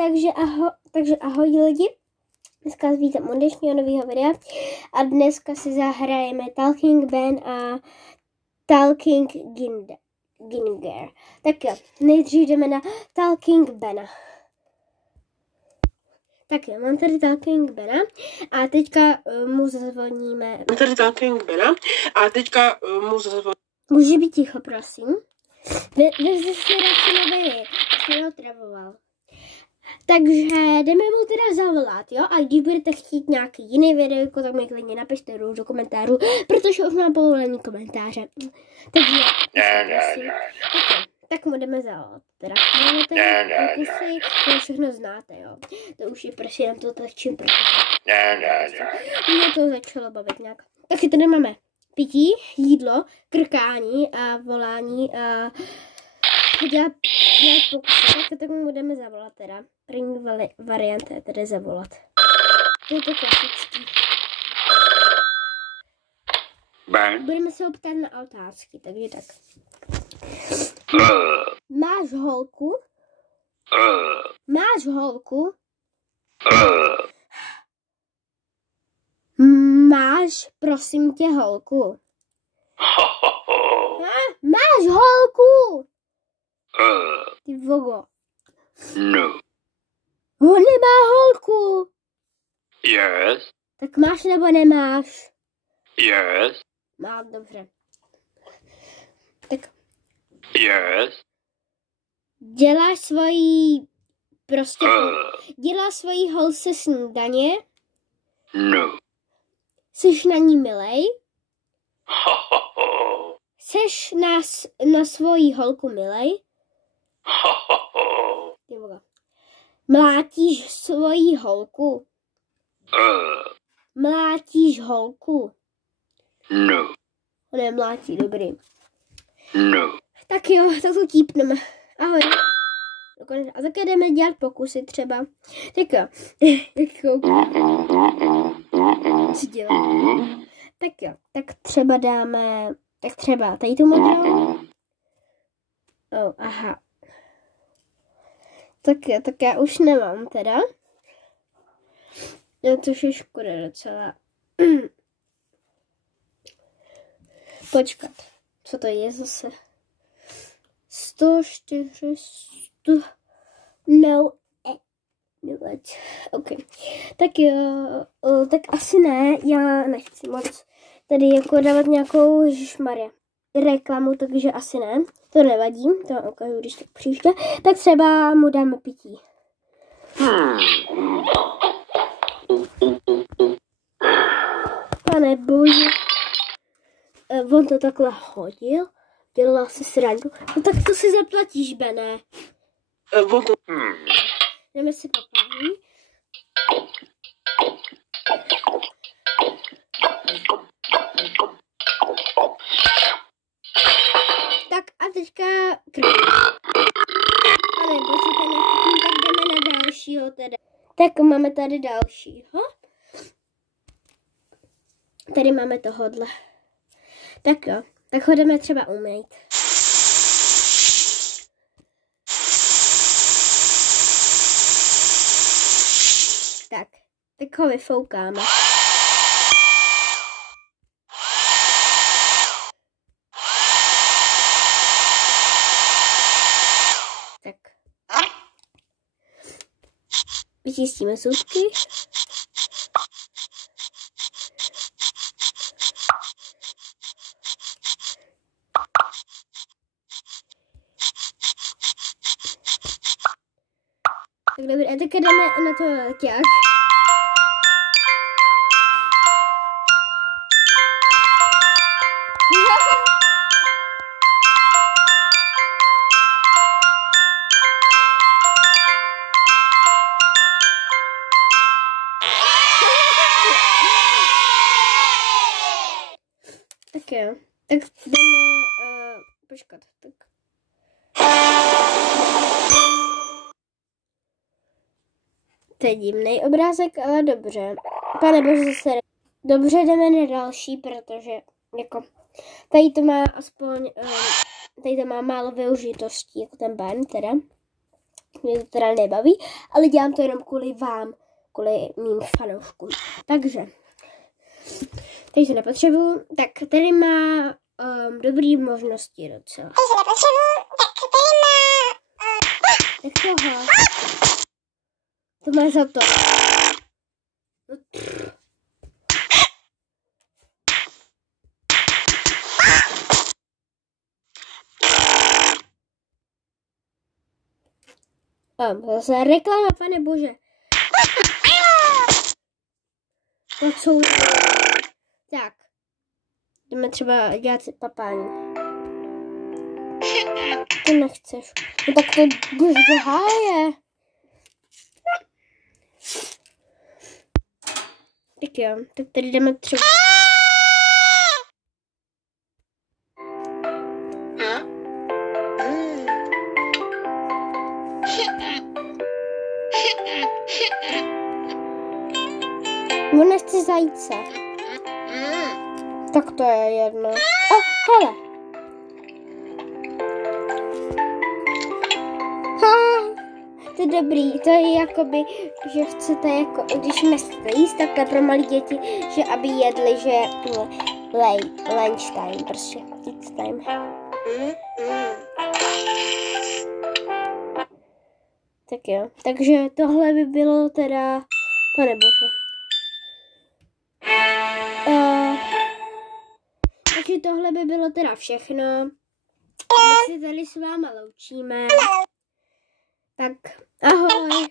Takže ahoj lidi. Dneska vás vítám u dnešního nového videa a dneska si zahrajeme Talking Ben a Talking Ginger. Tak jo, nejdřív jdeme na Talking Bena. Tak jo, mám tady Talking Bena a teďka mu zazvoníme. Může být ticho, prosím. Vy jste radši noviny, jste ho travoval. Takže jdeme mu teda zavolat, jo? A když budete chtít nějaký jiný videjko, tak mi klidně napište do komentářů, protože už mám povolený komentáře. Takže tak mu jdeme zavolat. Teda máme tady pokusy, to všechno znáte, jo? To už je prostě na to tlačím, protože mě to začalo bavit nějak. Takže tady máme pití, jídlo, krkání a volání a dělat pokusy, tak mu budeme zavolat teda. První varianta je tedy zavolat. To je to klasický. Budeme se optat na otázky, takže tak. Máš holku? Máš holku? Máš, prosím tě, holku? Máš holku? Ty vogo. No. On nemá holku. Yes. Tak máš nebo nemáš? Yes. Mám, dobře. Tak. Yes. Děláš svojí, prostě, děláš svojí holce snídaně? No. Jsi na ní milej? Seš na svojí holku milej? Mlátíš svojí holku? Mlátíš holku? No. On mlátí, dobrý. No. Tak jo, tak to típneme. Ahoj. A také jdeme dělat pokusy třeba. Tak jo. Co dělám? Tak jo, tak třeba dáme, tak třeba tady tu modrou. Oh, aha. Tak jo, tak já už nemám teda. No, což je škoda docela. Počkat, co to je zase? 104, 100, no, ok. Tak jo, tak asi ne, já nechci moc tady jako dávat nějakou, ježišmarja, reklamu, takže asi ne. To nevadí, to vám ukážu, když tak příště. Tak třeba mu dáme pití. Pane bože. On to takhle hodil. Dělal si srandu. No tak to si zaplatíš, Bene. Jdeme si poplavit. Tak a teďka ale když to nechytím, tak jdeme na dalšího teda. Tak máme tady dalšího. Tady máme tohodle. Tak jo, tak ho jdeme třeba umýt. Tak ho vyfoukáme. Tak. Vyčistíme zubky. Tak dobré, a teď jdeme na to leťák. Tak jo, tak jdeme, počkat, tak. To je divný obrázek, ale dobře. Pane bože, zase. Dobře, jdeme na další, protože jako tady to má aspoň, tady to má málo využitostí, jako ten Ben teda. Mě to teda nebaví, ale dělám to jenom kvůli vám, kvůli mým fanouškům. Takže nepotřebuju. Tak tady má dobrý možnosti docela. Tak tohle. To má za to. Zase reklama, pane bože. To jsou... Tak. Jdeme třeba dělat si papání. Ty nechceš. No tak to běž do háje. Tak jo, tak tady jdeme třeba... On nechce zajíce. Tak to je jedno. Hele. To je dobrý. To je jakoby, že chcete jako, když nechcete jíst takhle pro malé děti, že aby jedli, že lunch time, prostě. Eat time. Tak jo. Takže tohle by bylo teda, pane bože. Takže tohle by bylo teda všechno. My se tady s váma loučíme. Tak ahoj.